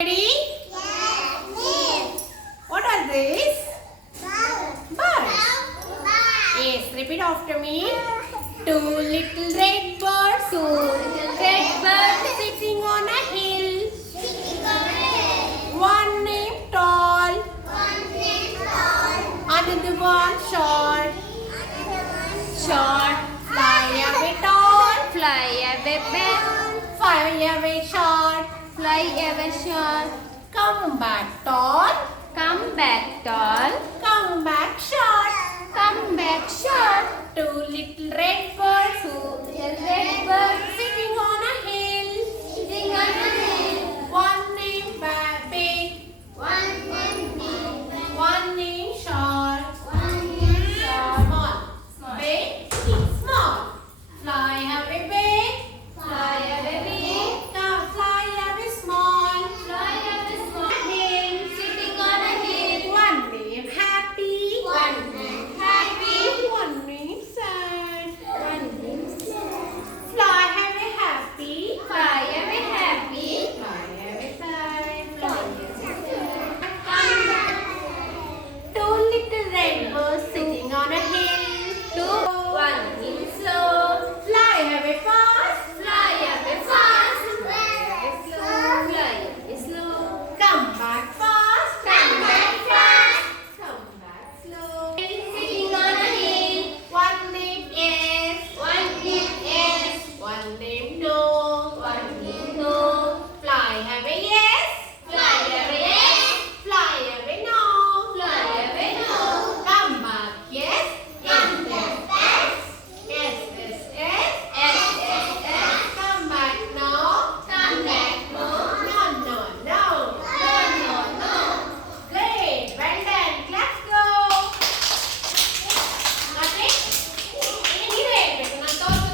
Ready? Yes, miss. What are these? Bird. Birds. Bird. Yes, repeat after me. Two little red birds. Two little red birds Sitting on a hill. sitting on a hill. One named tall. One named tall, Another one short. another one Short. Fly away tall. Fly away big, Fly away short. fly away short. Come back tall. Come back tall, Come back short. come back short. Two little red birds. Two little red birds Sitting on a hill. sitting on a hill. One